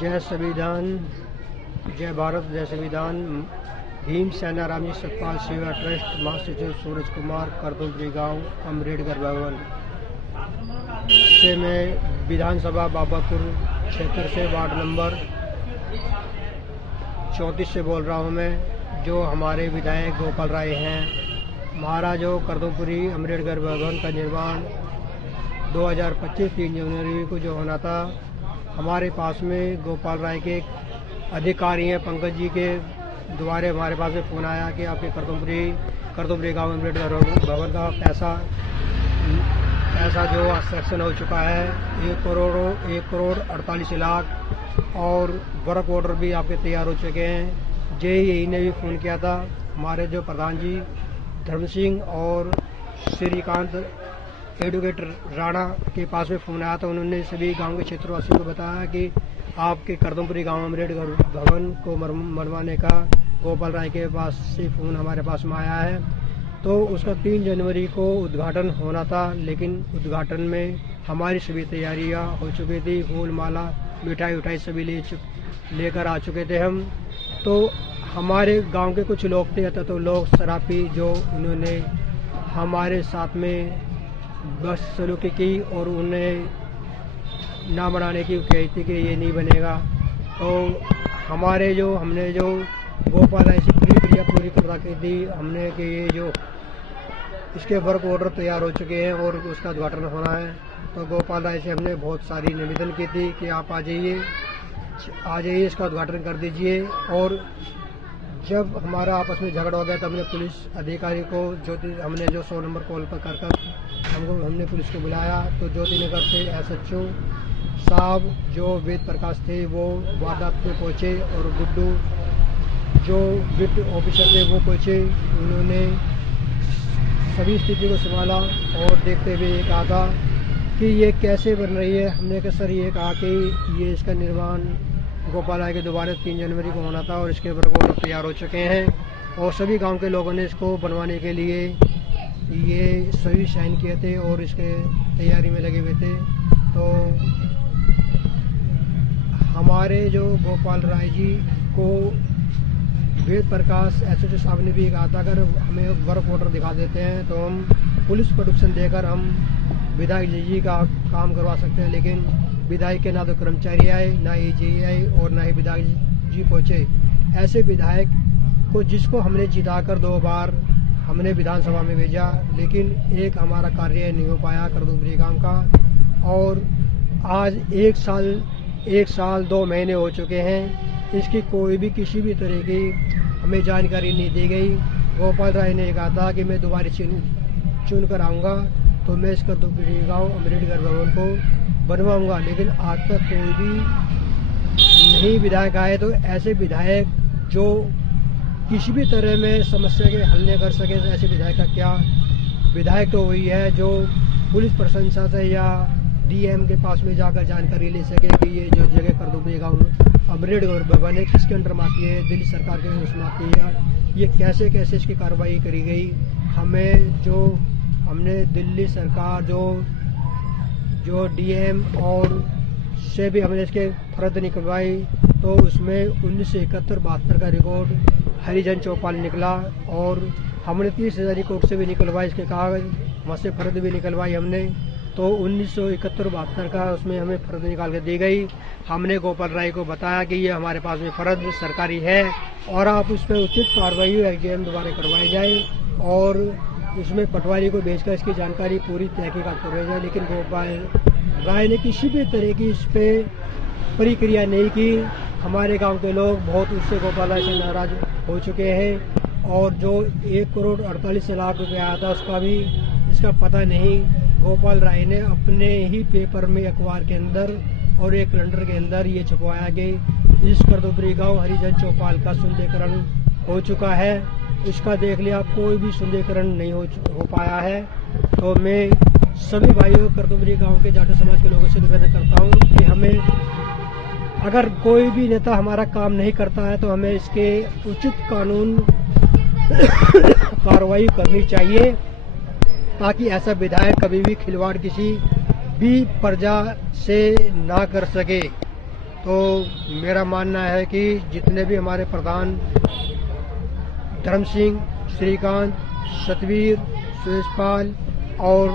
जय संविधान, जय भारत, जय संविधान। भीम सेना रामजी सतपाल सेवा ट्रस्ट, महासचिव सूरज कुमार, करदुमपुरी गांव, अम्बेडकर भवन से मैं विधानसभा बाबापुर क्षेत्र से वार्ड नंबर 34 से बोल रहा हूं मैं। जो हमारे विधायक गोपाल राय हैं, हमारा जो करदुमपुरी अम्बेडकर भवन का निर्माण 2025 3 जनवरी को जो होना था, हमारे पास में गोपाल राय के अधिकारी हैं पंकज जी के द्वारा हमारे पास में फ़ोन आया कि आपके करदुमपुरी गांव अम्बेडकर भवन का पैसा जो सेक्शन हो चुका है 1 करोड़ 48 लाख और वर्क ऑर्डर भी आपके तैयार हो चुके हैं। जेईई ने भी फ़ोन किया था। हमारे जो प्रधान जी धर्म सिंह और श्रीकांत एडवोकेट राणा के पास में फ़ोन आया था। उन्होंने सभी गांव के क्षेत्रवासियों को बताया कि आपके करदुमपुरी गांव अम्बेडकर भवन को मरवाने का गोपाल राय के पास से फ़ोन हमारे पास में आया है। तो उसका 3 जनवरी को उद्घाटन होना था, लेकिन उद्घाटन में हमारी सभी तैयारियां हो चुकी थी। फूल माला मिठाई उठाई सभी लेकर आ चुके थे हम। तो हमारे गांव के कुछ लोग थे तो लोग शराबी जो उन्होंने हमारे साथ में बस सलूकी की और उन्हें ना बनाने की कही थी कि ये नहीं बनेगा। तो हमने जो गोपाल राय से प्रक्रिया पूरी करवा के दी हमने कि ये जो इसके वर्क ऑर्डर तैयार हो चुके हैं और उसका उद्घाटन होना है। तो गोपाल राय से हमने बहुत सारी निवेदन की थी कि आप आ जाइए इसका उद्घाटन कर दीजिए। और जब हमारा आपस में झगड़ा हो गया तो हमने पुलिस अधिकारी को हमने जो 100 नंबर कॉल पर कर हमने पुलिस को बुलाया। तो ज्योति नगर से SHO साहब जो वेद प्रकाश थे वो वारदात पे पहुंचे और गुड्डू जो विट ऑफिसर थे वो पहुंचे। उन्होंने सभी स्थिति को संभाला और देखते हुए ये कहा था कि ये कैसे बन रही है। हमने कहा सर ये कहा कि ये इसका निर्माण गोपाल राय के दोबारा 3 जनवरी को होना था और इसके वर्क ऑर्डर तैयार हो चुके हैं और सभी गांव के लोगों ने इसको बनवाने के लिए ये सभी साइन किए थे और इसके तैयारी में लगे हुए थे। तो हमारे जो गोपाल राय जी को वेद प्रकाश SHO साहब ने भी कहा था अगर हमें वर्क ऑर्डर दिखा देते हैं तो हम पुलिस प्रोटेक्शन देकर हम विधायक जी का काम करवा सकते हैं। लेकिन विधायक के ना तो कर्मचारी आए, ना AG आए और ना ही विधायक जी पहुंचे। ऐसे विधायक को जिसको हमने जिताकर 2 बार हमने विधानसभा में भेजा, लेकिन एक हमारा कार्य नहीं हो पाया करदुमपुरी गांव का। और आज 1 साल 2 महीने हो चुके हैं, इसकी कोई भी किसी भी तरह की हमें जानकारी नहीं दी गई। गोपाल राय ने कहा था कि मैं दोबारा चुन कर आऊँगा तो मैं इस करदुमपुरी गांव अम्बेडकर भवन को बनवाऊँगा, लेकिन आज तक कोई भी नहीं विधायक आए। तो ऐसे विधायक जो किसी भी तरह में समस्या के हल नहीं कर सके, तो ऐसे विधायक का क्या विधायक तो वही है जो पुलिस प्रशंसा से या DM के पास में जाकर जानकारी ले सके कि ये जो जगह करदुमपुरी गांव अम्बेडकर भवन है किसके अंडर में आती है, दिल्ली सरकार के उसमें आती है, ये कैसे कैसे इसकी कार्रवाई करी गई। हमने दिल्ली सरकार जो DM और से भी हमने इसके फर्द निकलवाई तो उसमें 1971-72 का रिकॉर्ड हरिजन चौपाल निकला और हमने 30,000 रिकॉर्ड से भी निकलवाई इसके कागज, वहाँ से फर्द भी निकलवाई हमने। तो 1971-72 का उसमें हमें फर्द निकाल के दी गई। हमने गोपाल राय को बताया कि ये हमारे पास में फर्द सरकारी है और आप उस पर उचित कार्रवाई एग्जाम दोबारा करवाई जाए और उसमें पटवारी को भेजकर इसकी जानकारी पूरी तहकीकात करवाई जाए। लेकिन गोपाल राय ने किसी भी तरह की इस पर प्रक्रिया नहीं की। हमारे गांव के लोग बहुत उससे गोपाल राय से नाराज हो चुके हैं और जो 1 करोड़ 48 लाख रुपये आया था उसका भी इसका पता नहीं। गोपाल राय ने अपने ही पेपर में अखबार के अंदर और एक कैलेंडर के अंदर ये छपवाया कि इस करदुमपुरी गांव हरिजन चौपाल का सुंदरीकरण हो चुका है। इसका देख लिया कोई भी सुंदरीकरण नहीं हो पाया है। तो मैं सभी भाइयों करदुमपुरी गांव के जाटो समाज के लोगों से निवेदन करता हूं कि हमें अगर कोई भी नेता हमारा काम नहीं करता है तो हमें इसके उचित कानून कार्रवाई करनी चाहिए ताकि ऐसा विधायक कभी भी खिलवाड़ किसी भी प्रजा से ना कर सके। तो मेरा मानना है कि जितने भी हमारे प्रधान धर्म सिंह, श्रीकांत, सतवीर, सुरेशपाल और